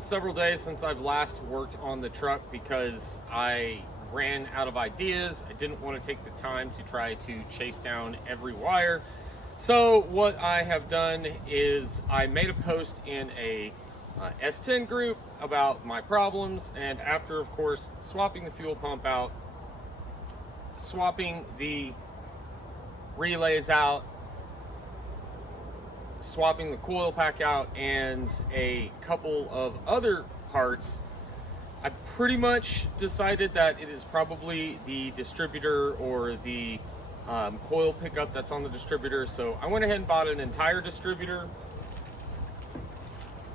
been several days since I've last worked on the truck because I ran out of ideas. I didn't want to take the time to try to chase down every wire. So what I have done is I made a post in a S10 group about my problems, and after, of course, swapping the fuel pump out, swapping the relays out, swapping the coil pack out, and a couple of other parts, I pretty much decided that it is probably the distributor or the coil pickup that's on the distributor. So I went ahead and bought an entire distributor,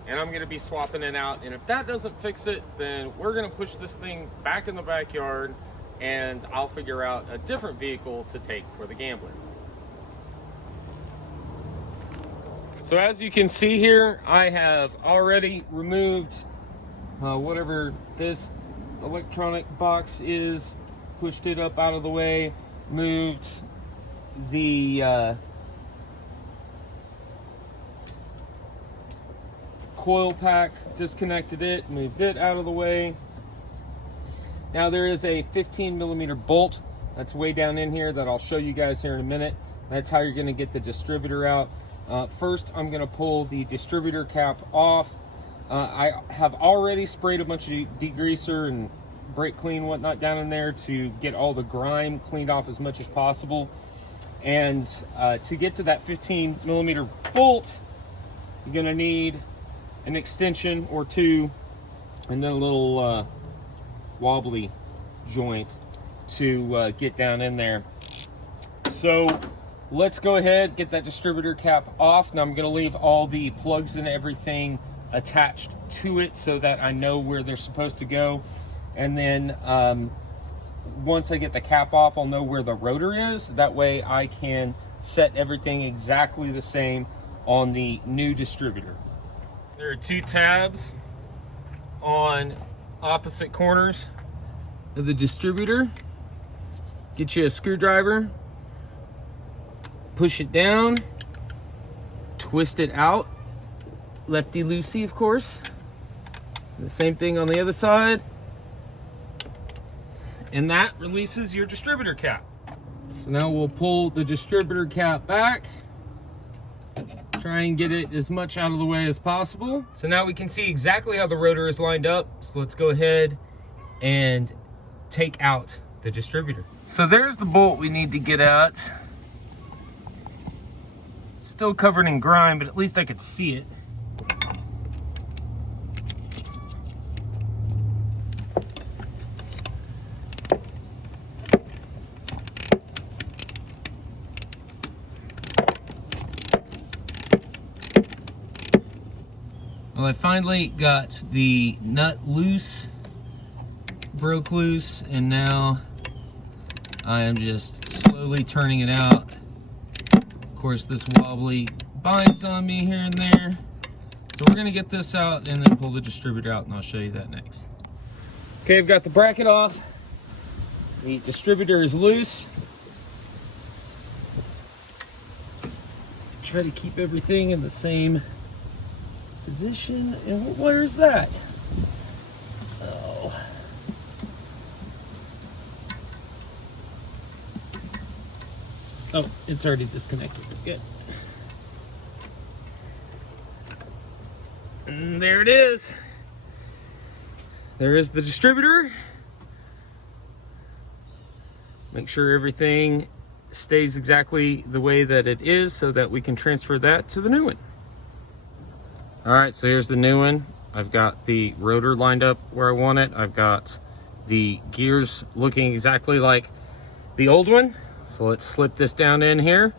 and I'm going to be swapping it out. And if that doesn't fix it, then we're going to push this thing back in the backyard, and I'll figure out a different vehicle to take for the Gambler. So as you can see here, I have already removed whatever this electronic box is, pushed it up out of the way, moved the coil pack, disconnected it, moved it out of the way. Now there is a 15mm bolt that's way down in here that I'll show you guys here in a minute. That's how you're going to get the distributor out. First, I'm going to pull the distributor cap off. I have already sprayed a bunch of degreaser and brake clean and whatnot down in there to get all the grime cleaned off as much as possible. And to get to that 15mm bolt, you're going to need an extension or two, and then a little wobbly joint to get down in there. So let's go ahead, get that distributor cap off. Now I'm going to leave all the plugs and everything attached to it so that I know where they're supposed to go. And then once I get the cap off, I'll know where the rotor is. That way I can set everything exactly the same on the new distributor. There are two tabs on opposite corners of the distributor. Get you a screwdriver, push it down, twist it out, lefty loosey, of course. The same thing on the other side, and that releases your distributor cap. So now we'll pull the distributor cap back, try and get it as much out of the way as possible. So now we can see exactly how the rotor is lined up. So let's go ahead and take out the distributor. So there's the bolt we need to get at. Still covered in grime, but at least I could see it. Well, I finally got the nut loose, broke loose, and now I am just slowly turning it out. Of course, this wobbly binds on me here and there. So we're gonna get this out and then pull the distributor out, and I'll show you that next. Okay, I've got the bracket off. The distributor is loose. Try to keep everything in the same position. And what wire is that? Oh. Oh, it's already disconnected. Good. And there it is. There is the distributor. Make sure everything stays exactly the way that it is so that we can transfer that to the new one. All right, so here's the new one. I've got the rotor lined up where I want it. I've got the gears looking exactly like the old one. So let's slip this down in here,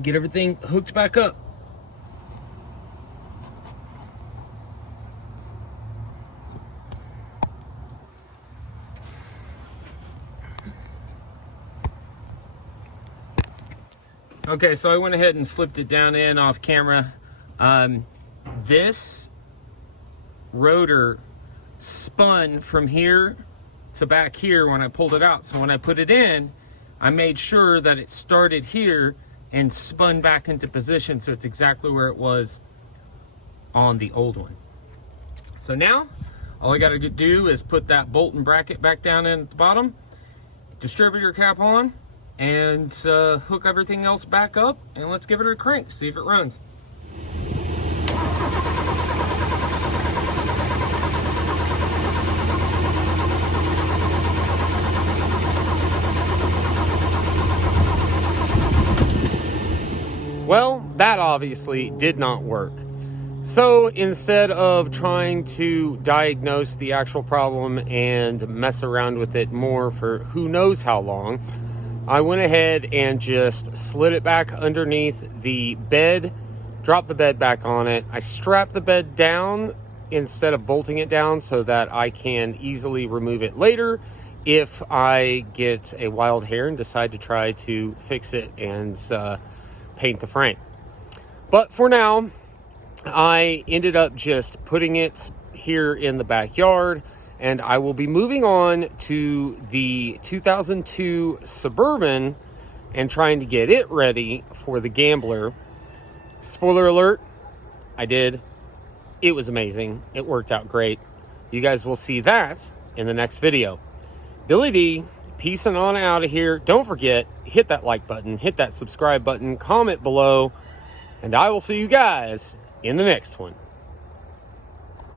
get everything hooked back up. Okay, so I went ahead and slipped it down in off camera. This rotor spun from here to back here when I pulled it out. So when I put it in, I made sure that it started here and spun back into position so it's exactly where it was on the old one. So now, all I gotta do is put that bolt and bracket back down in at the bottom, distributor cap on, and hook everything else back up, and let's give it a crank, see if it runs. Well, that obviously did not work. So instead of trying to diagnose the actual problem and mess around with it more for who knows how long, I went ahead and just slid it back underneath the bed, dropped the bed back on it. I strapped the bed down instead of bolting it down so that I can easily remove it later if I get a wild hair and decide to try to fix it and paint the frame. But for now, I ended up just putting it here in the backyard, and I will be moving on to the 2002 Suburban and trying to get it ready for the Gambler. Spoiler alert, I did. It was amazing. It worked out great. You guys will see that in the next video. Billy D, peacing on out of here. Don't forget, hit that like button, hit that subscribe button, comment below, and I will see you guys in the next one.